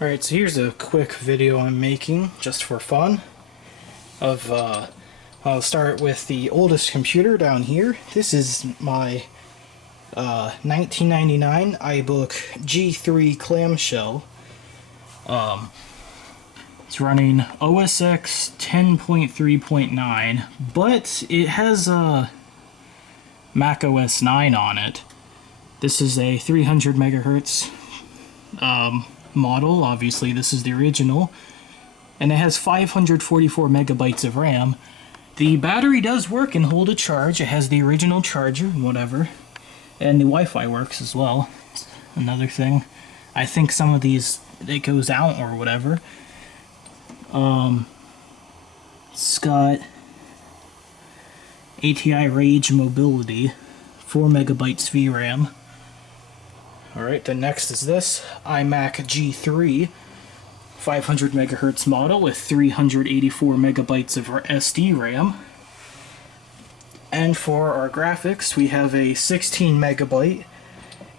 Alright, so here's a quick video I'm making just for fun of I'll start with the oldest computer down here. This is my 1999 iBook G3 clamshell. It's running OS X 10.3.9, but it has Mac OS 9 on it. This is a 300 megahertz model. Obviously this is the original, and it has 544 megabytes of RAM. The battery does work and hold a charge. It has the original charger and whatever, and the Wi-Fi works as well. Another thing, I think some of these it goes out or whatever. It's got ATI Rage Mobility, 4 megabytes VRAM. Alright, then next is this iMac G3, 500 megahertz model with 384 megabytes of SD RAM. And for our graphics, we have a 16 megabyte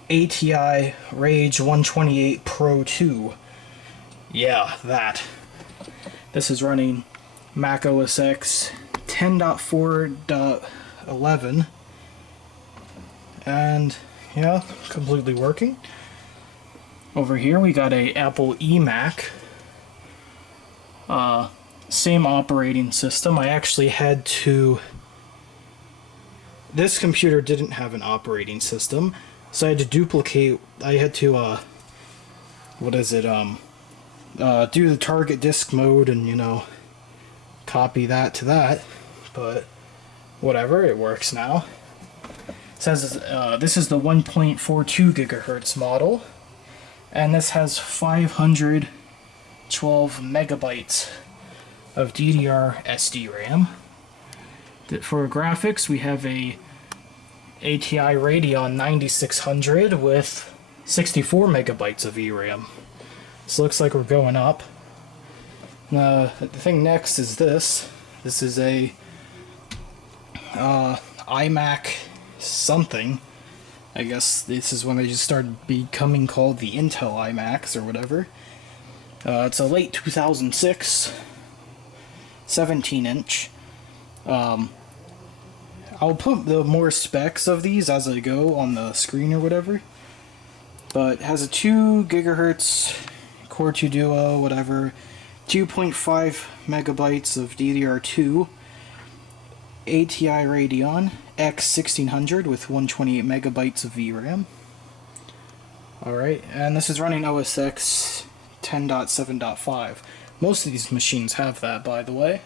ATI Rage 128 Pro 2. Yeah, that. This is running Mac OS X 10.4.11, and yeah, completely working. Over here we got a Apple iMac, same operating system. I actually had to, this computer didn't have an operating system, so I had to duplicate, I had to do the target disk mode and, you know, copy that to that, but whatever, it works now. It says this is the 1.42 gigahertz model, and this has 512 megabytes of DDR SD RAM. For graphics, we have a ATI Radeon 9600 with 64 megabytes of VRAM. So it looks like we're going up. The thing next is this. This is a iMac something. I guess this is when they just started becoming called the Intel iMacs or whatever. It's a late 2006 17-inch. I'll put the more specs of these as I go on the screen or whatever. But it has a 2 gigahertz Core 2 Duo, whatever, 2.5 megabytes of DDR2, ATI Radeon X1600 with 128 megabytes of VRAM. Alright, and this is running OS X 10.7.5. Most of these machines have that, by the way.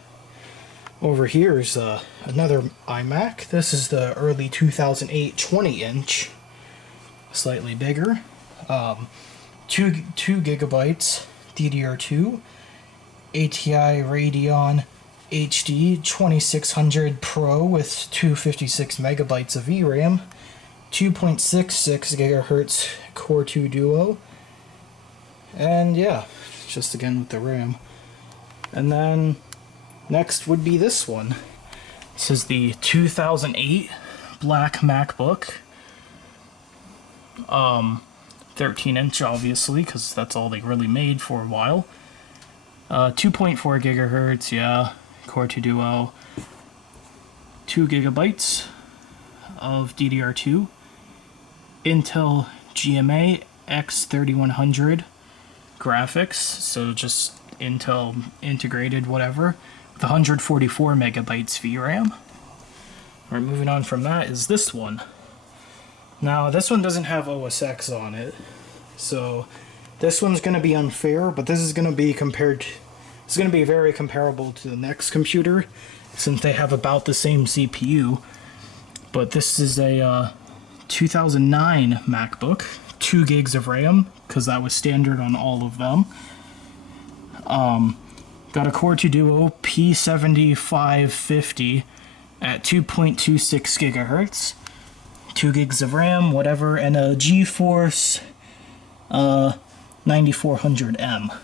Over here is another iMac. This is the early 2008 20-inch, slightly bigger. 2 gigabytes DDR2, ATI Radeon HD 2600 Pro with 256 megabytes of VRAM, 2.66 gigahertz Core 2 Duo, and yeah, just again with the RAM. And then next would be this one. This is the 2008 black MacBook. 13-inch, obviously, because that's all they really made for a while. 2.4 gigahertz, yeah, Core 2 Duo. 2 gigabytes of DDR2. Intel GMA X3100 graphics, so just Intel integrated whatever, with 144 megabytes VRAM. Alright, moving on from that is this one. Now, this one doesn't have OS X on it, so this one's going to be unfair, but this is going to be it's going to be very comparable to the next computer, since they have about the same CPU. But this is a 2009 MacBook, 2 gigs of RAM, because that was standard on all of them. Got a Core 2 Duo P7550 at 2.26 gigahertz. 2 gigs of RAM, whatever, and a GeForce 9400M.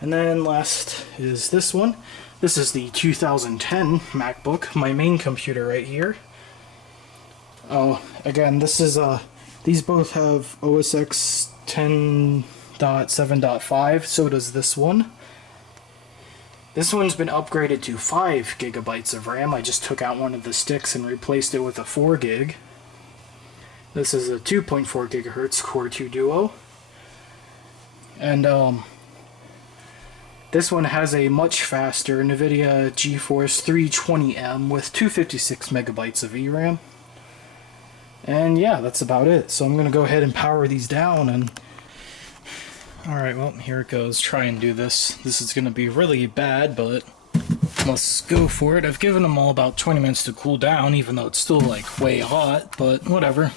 And then last is this one. This is the 2010 MacBook, my main computer right here. Oh, again, this is these both have OS X 10 4.7.5, so does this one. This one's been upgraded to 5 gigabytes of RAM. I just took out one of the sticks and replaced it with a 4 gig. This is a 2.4 gigahertz Core 2 Duo. And this one has a much faster NVIDIA GeForce 320M with 256 megabytes of VRAM. And yeah, that's about it. So I'm going to go ahead and power these down and... Alright, well, here it goes. Try and do this. This is going to be really bad, but let's go for it. I've given them all about 20 minutes to cool down, even though it's still, like, way hot, but whatever.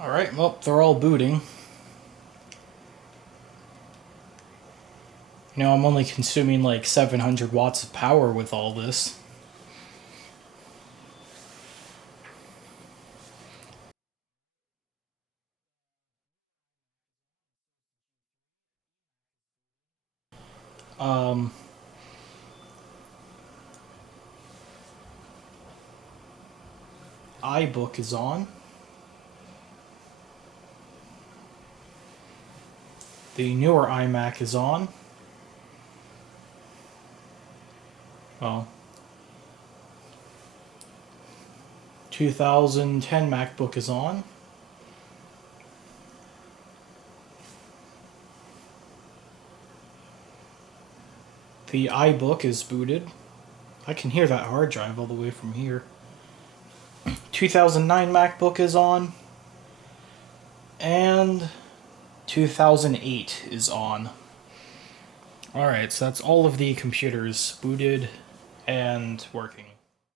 Alright, well, they're all booting. You know, I'm only consuming like 700 watts of power with all this. iBook is on. The newer iMac is on. Well, 2010 MacBook is on. The iBook is booted. I can hear that hard drive all the way from here. 2009 MacBook is on. And 2008 is on. Alright, so that's all of the computers booted and working.